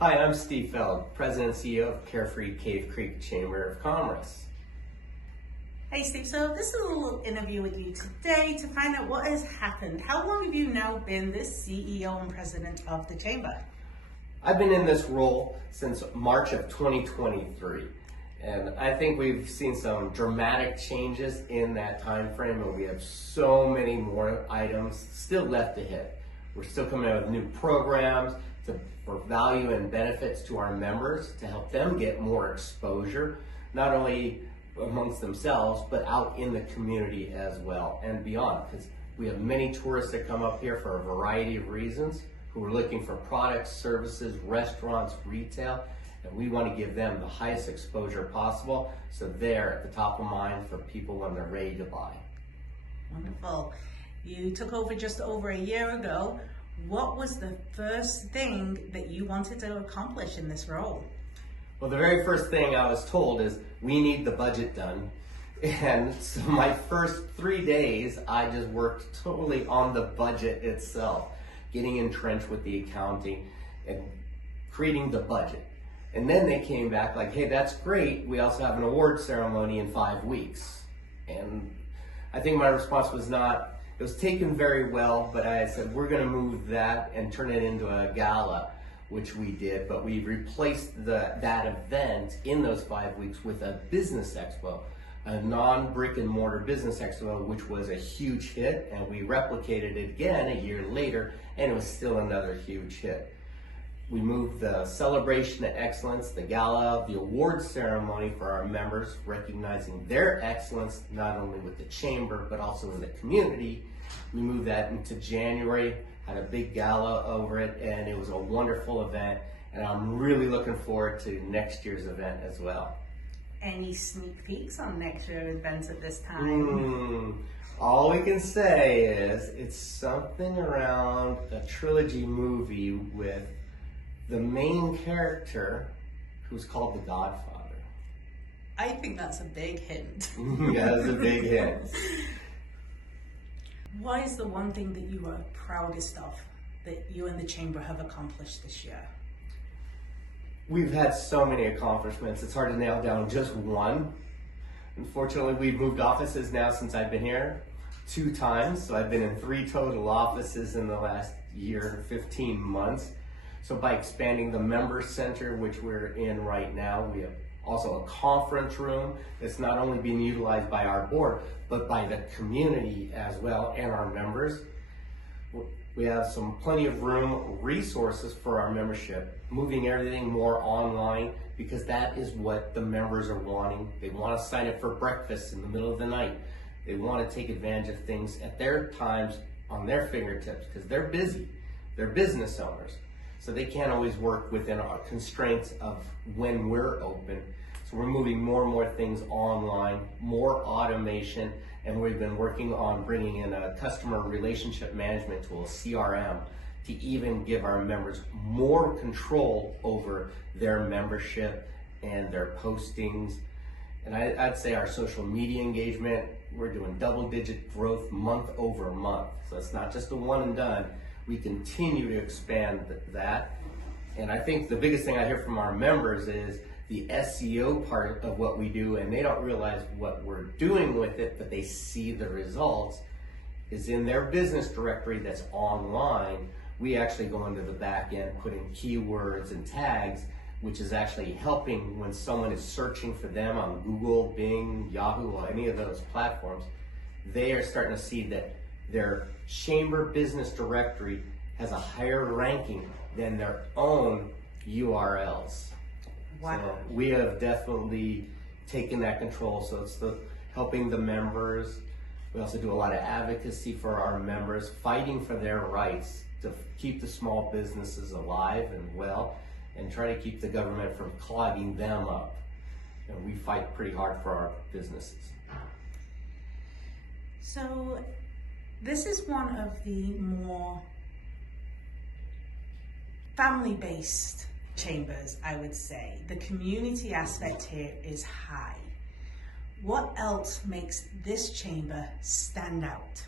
Hi, I'm Steve Feld, President and CEO of Carefree and Cave Creek Chamber of Commerce. Hey Steve, so this is a little interview with you today to find out what has happened. How long have you now been the CEO and President of the Chamber? I've been in this role since March of 2023, and I think we've seen some dramatic changes in that time frame, and we have so many more items still left to hit. We're still coming out with new programs for value and benefits to our members to help them get more exposure, not only amongst themselves, but out in the community as well and beyond, because we have many tourists that come up here for a variety of reasons who are looking for products, services, restaurants, retail, and we want to give them the highest exposure possible so they're at the top of mind for people when they're ready to buy. Wonderful. You took over just over a year ago. What was the first thing that you wanted to accomplish in this role? Well, the very first thing I was told is we need the budget done. And so my first 3 days, I just worked totally on the budget itself, getting entrenched with the accounting and creating the budget. And then they came back like, hey, that's great. We also have an award ceremony in 5 weeks. And I think my response was not, it was taken very well, but I said, we're going to move that and turn it into a gala, which we did, but we replaced that event in those 5 weeks with a business expo, a non-brick and mortar business expo, which was a huge hit, and we replicated it again a year later, and it was still another huge hit. We moved the celebration of excellence, the gala, the award ceremony for our members, recognizing their excellence, not only with the chamber, but also in the community. We moved that into January, had a big gala over it, and it was a wonderful event, and I'm really looking forward to next year's event as well. Any sneak peeks on next year's events at this time? All we can say is it's something around a trilogy movie with the main character who's called the Godfather. I think that's a big hint. Yeah, that's a big hint. What is the one thing that you are proudest of that you and the Chamber have accomplished this year? We've had so many accomplishments, it's hard to nail down just one. Unfortunately, we've moved offices now since I've been here 2 times, so I've been in 3 total offices in the last year, 15 months. So by expanding the member center, which we're in right now, we have also a conference room that's not only being utilized by our board, but by the community as well and our members. We have plenty of room, resources for our membership, moving everything more online because that is what the members are wanting. They want to sign up for breakfast in the middle of the night. They want to take advantage of things at their times on their fingertips because they're busy. They're business owners. So they can't always work within our constraints of when we're open. So we're moving more and more things online, more automation, and we've been working on bringing in a customer relationship management tool, CRM, to even give our members more control over their membership and their postings. And I'd say our social media engagement, we're doing double-digit growth month over month. So it's not just a one and done. We continue to expand that. And I think the biggest thing I hear from our members is the SEO part of what we do, and they don't realize what we're doing with it, but they see the results, is in their business directory that's online. We actually go into the back end, putting keywords and tags, which is actually helping when someone is searching for them on Google, Bing, Yahoo, or any of those platforms. They are starting to see that their chamber business directory has a higher ranking than their own URLs. Wow. So we have definitely taken that control. So it's helping the members. We also do a lot of advocacy for our members, fighting for their rights to keep the small businesses alive and well, and try to keep the government from clogging them up. And we fight pretty hard for our businesses. So this is one of the more family-based chambers, I would say. The community aspect here is high. What else makes this chamber stand out?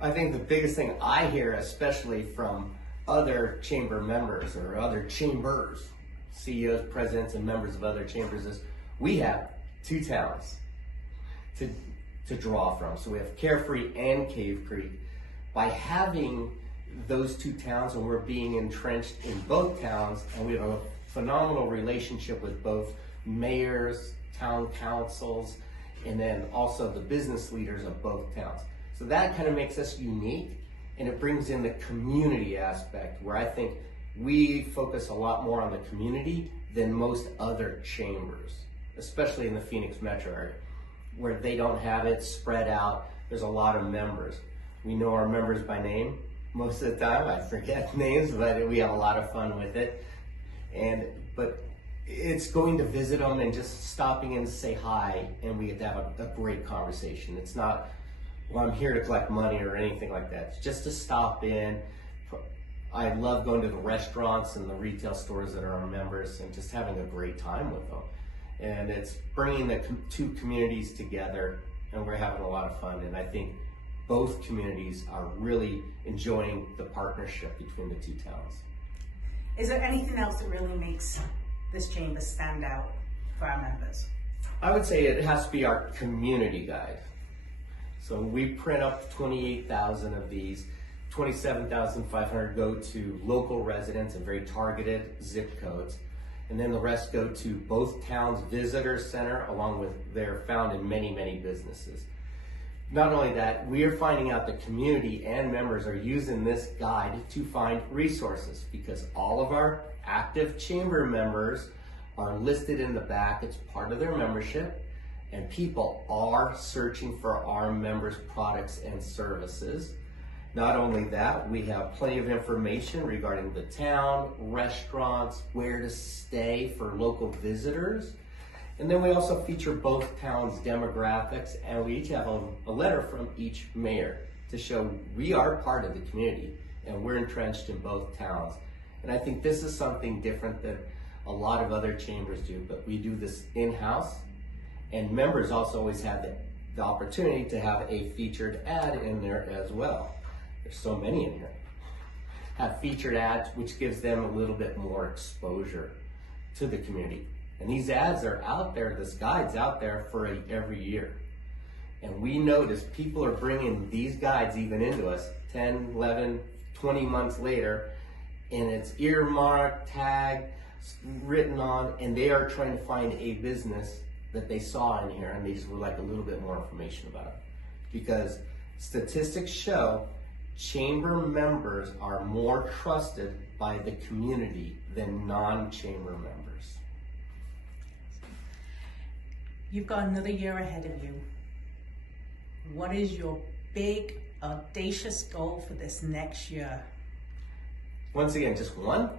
I think the biggest thing I hear, especially from other chamber members or other chambers, CEOs, presidents, and members of other chambers is we have 2 towns to draw from. So we have Carefree and Cave Creek. By having those 2 towns, and we're being entrenched in both towns, and we have a phenomenal relationship with both mayors, town councils, and then also the business leaders of both towns. So that kind of makes us unique, and it brings in the community aspect, where I think we focus a lot more on the community than most other chambers, especially in the Phoenix metro area, where they don't have it spread out. There's a lot of members. We know our members by name most of the time. I forget names, but we have a lot of fun with it. But it's going to visit them and just stopping in to say hi, and we get to have a great conversation. It's not, well, I'm here to collect money or anything like that. It's just to stop in. I love going to the restaurants and the retail stores that are our members and just having a great time with them. And it's bringing the 2 communities together, and we're having a lot of fun. And I think both communities are really enjoying the partnership between the 2 towns. Is there anything else that really makes this chamber stand out for our members? I would say it has to be our community guide. So we print up 28,000 of these. 27,500 go to local residents and very targeted zip codes. And then the rest go to both towns' visitor center, along with they're found in many, many businesses. Not only that, we are finding out the community and members are using this guide to find resources, because all of our active chamber members are listed in the back. It's part of their membership, and people are searching for our members' products and services. Not only that, we have plenty of information regarding the town, restaurants, where to stay for local visitors. And then we also feature both towns' demographics, and we each have a letter from each mayor to show we are part of the community and we're entrenched in both towns. And I think this is something different than a lot of other chambers do, but we do this in-house, and members also always have the opportunity to have a featured ad in there as well. There's so many in here. Have featured ads, which gives them a little bit more exposure to the community. And these ads are out there, this guide's out there for every year. And we notice people are bringing these guides even into us 10, 11, 20 months later, and it's earmarked, tagged, written on, and they are trying to find a business that they saw in here, and they just would like a little bit more information about it. Because statistics show chamber members are more trusted by the community than non-chamber members. You've got another year ahead of you. What is your big, audacious goal for this next year? Once again, just one?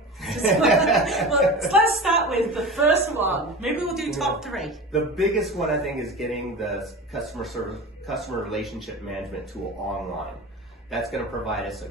Well, let's start with the first one. Maybe we'll do top 3. The biggest one, I think, is getting the customer relationship management tool online. That's going to provide us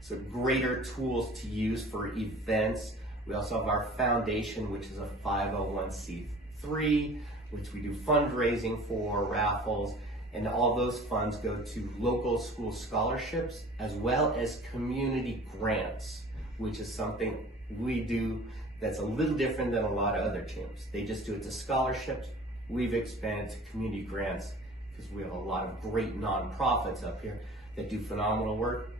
some greater tools to use for events. We also have our foundation, which is a 501c3, which we do fundraising for, raffles, and all those funds go to local school scholarships as well as community grants, which is something we do that's a little different than a lot of other chambers. They just do it to scholarships. We've expanded to community grants because we have a lot of great nonprofits up here that do phenomenal work.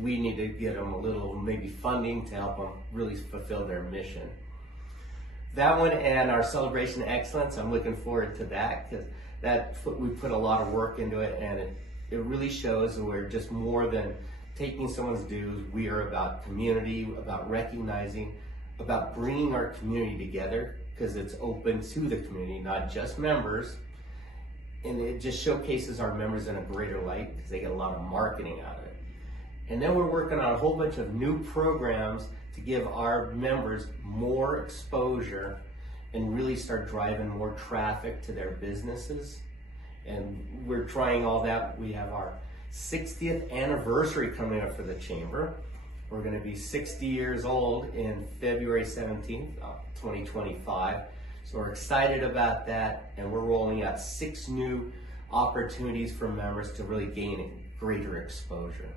We need to get them a little maybe funding to help them really fulfill their mission. That one and our Celebration of Excellence, I'm looking forward to that, because we put a lot of work into it, and it really shows that we're just more than taking someone's dues. We are about community, about recognizing, about bringing our community together, because it's open to the community, not just members. And it just showcases our members in a greater light because they get a lot of marketing out of it. And then we're working on a whole bunch of new programs to give our members more exposure and really start driving more traffic to their businesses. And we're trying all that. We have our 60th anniversary coming up for the chamber. We're going to be 60 years old in February 17th, 2025. So we're excited about that, and we're rolling out 6 new opportunities for members to really gain greater exposure.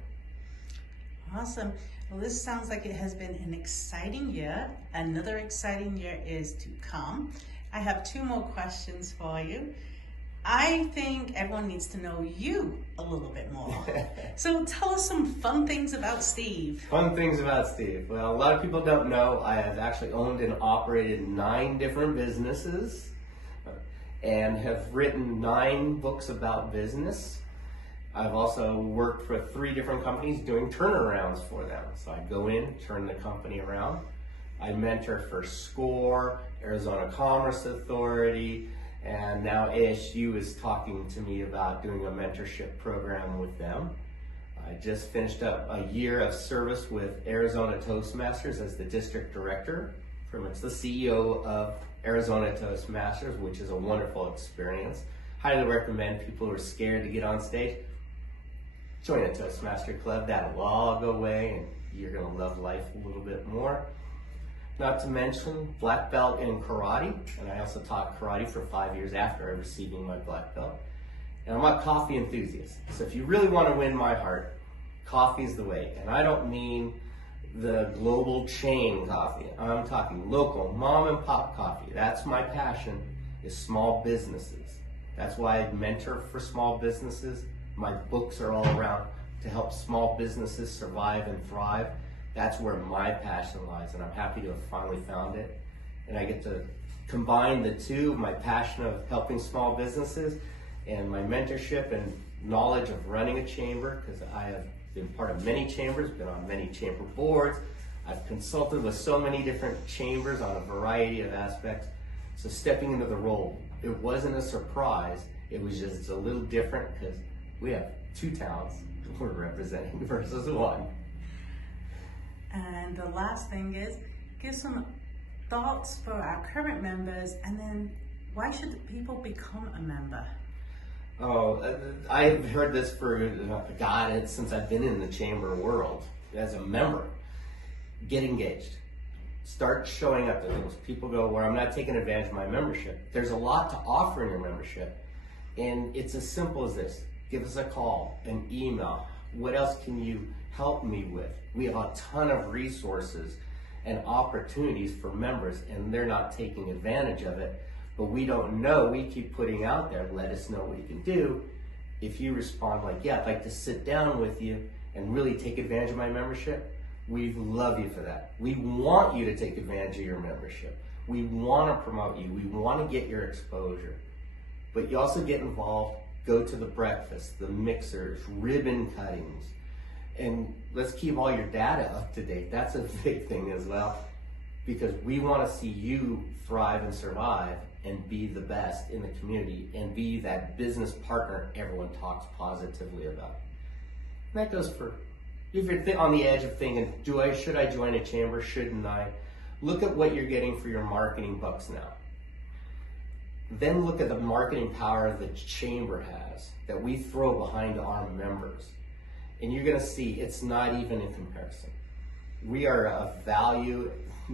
Awesome. Well, this sounds like it has been an exciting year. Another exciting year is to come. I have two more questions for you. I think everyone needs to know you a little bit more. So tell us some fun things about Steve. Fun things about Steve. Well, a lot of people don't know I have actually owned and operated 9 different businesses and have written 9 books about business. I've also worked for 3 different companies doing turnarounds for them. So I go in, turn the company around. I mentor for SCORE, Arizona Commerce Authority, and now ASU is talking to me about doing a mentorship program with them. I just finished up a year of service with Arizona Toastmasters as the district director. Pretty much the CEO of Arizona Toastmasters, which is a wonderful experience. Highly recommend people who are scared to get on stage. Join a Toastmaster club, that will all go away and you're gonna love life a little bit more. Not to mention black belt in karate, and I also taught karate for 5 years after receiving my black belt. And I'm a coffee enthusiast, so if you really want to win my heart, coffee's the way. And I don't mean the global chain coffee. I'm talking local, mom and pop coffee. That's my passion, is small businesses. That's why I mentor for small businesses. My books are all around to help small businesses survive and thrive. That's where my passion lies, and I'm happy to have finally found it. And I get to combine the two, my passion of helping small businesses and my mentorship and knowledge of running a chamber, because I have been part of many chambers, been on many chamber boards. I've consulted with so many different chambers on a variety of aspects. So stepping into the role, it wasn't a surprise. It was just a little different because we have 2 towns we're representing versus 1. And the last thing is, give some thoughts for our current members, and then why should people become a member? Oh, I've heard this for God since I've been in the chamber world as a member. Get engaged. Start showing up to things. People go, well, I'm not taking advantage of my membership. There's a lot to offer in your membership, and it's as simple as this. Give us a call, an email. What else can you help me with? We have a ton of resources and opportunities for members, and they're not taking advantage of it. But we don't know. We keep putting out there, let us know what you can do. If you respond like, yeah, I'd like to sit down with you and really take advantage of my membership, we love you for that. We want you to take advantage of your membership. We want to promote you. We want to get your exposure. But you also get involved, go to the breakfast, the mixers, ribbon cuttings, and let's keep all your data up to date. That's a big thing as well, because we want to see you thrive and survive and be the best in the community and be that business partner everyone talks positively about. And that goes for, if you're on the edge of thinking, should I join a chamber, shouldn't I? Look at what you're getting for your marketing bucks now. Then look at the marketing power the chamber has that we throw behind our members. And you're gonna see it's not even in comparison. We are of value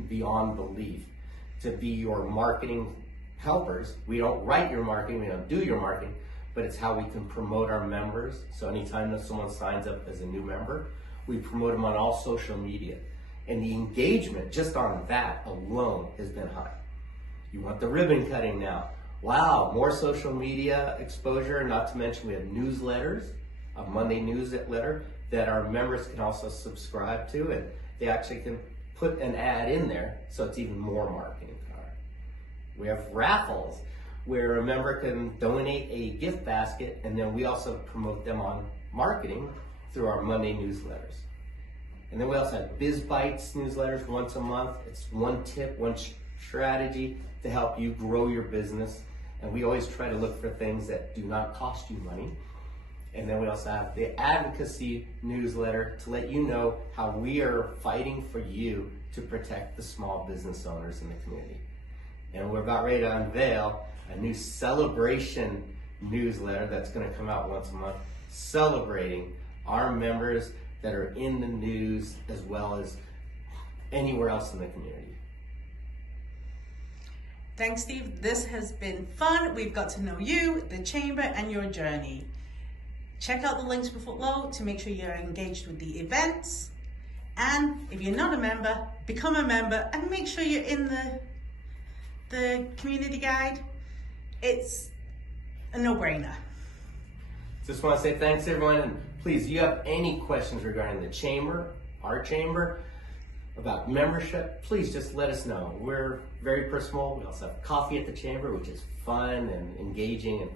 beyond belief to be your marketing helpers. We don't write your marketing, we don't do your marketing, but it's how we can promote our members. So anytime that someone signs up as a new member, we promote them on all social media. And the engagement just on that alone has been high. You want the ribbon cutting now. Wow, more social media exposure, not to mention we have newsletters, a Monday newsletter that our members can also subscribe to, and they actually can put an ad in there, so it's even more marketing power. We have raffles where a member can donate a gift basket, and then we also promote them on marketing through our Monday newsletters. And then we also have Biz Bites newsletters once a month. It's one tip, one strategy to help you grow your business. And we always try to look for things that do not cost you money. And then we also have the advocacy newsletter to let you know how we are fighting for you to protect the small business owners in the community. And we're about ready to unveil a new celebration newsletter that's going to come out once a month, celebrating our members that are in the news as well as anywhere else in the community. Thanks, Steve. This has been fun. We've got to know you, the chamber, and your journey. Check out the links below to make sure you're engaged with the events. And if you're not a member, become a member and make sure you're in the community guide. It's a no-brainer. Just want to say thanks everyone, and please, if you have any questions regarding the chamber, our chamber, about membership, please just let us know. We're very personal. We also have coffee at the chamber, which is fun and engaging, and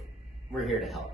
we're here to help.